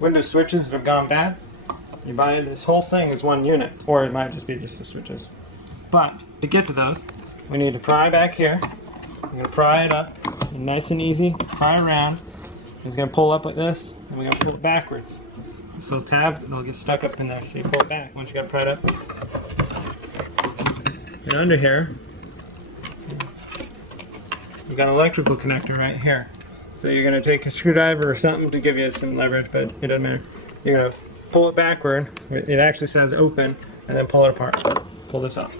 Window switches that have gone bad, you buy this whole thing as one unit, or it might just be just the switches. But to get to those, we need to pry back here. We're going to pry it up, nice and easy, pry around. It's going to pull up like this, and we're going to pull it backwards. This little tab, it'll get stuck up in there, so you pull it back once you got it pried up. And under here, we've got an electrical connector right here. So you're going to take a screwdriver or something to give you some leverage, but it doesn't matter. You're going to pull it backward. It actually says open, and then pull it apart. Pull this off.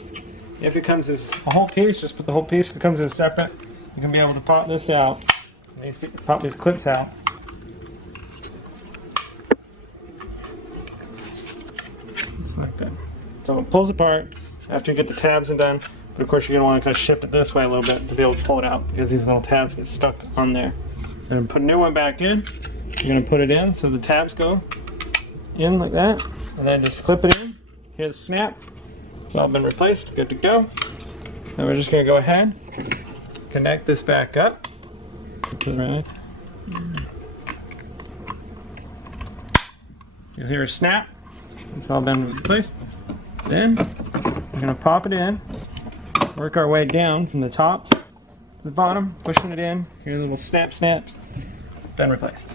If it comes as a whole piece, just put the whole piece. If it comes as separate, you can be able to pop this out. Pop these clips out. Just like that. So it pulls apart after you get the tabs and done. But of course you're going to want to kind of shift it this way a little bit to be able to pull it out, because these little tabs get stuck on there. And put a new one back in. You're going to put it in so the tabs go in like that. And then just clip it in. Here's the snap. It's all been replaced. Good to go. Now we're just going to go ahead, connect this back up. Right. You'll hear a snap. It's all been replaced. Then we're going to pop it in. Work our way down from the top to the bottom, pushing it in. Here's little snaps. Been replaced.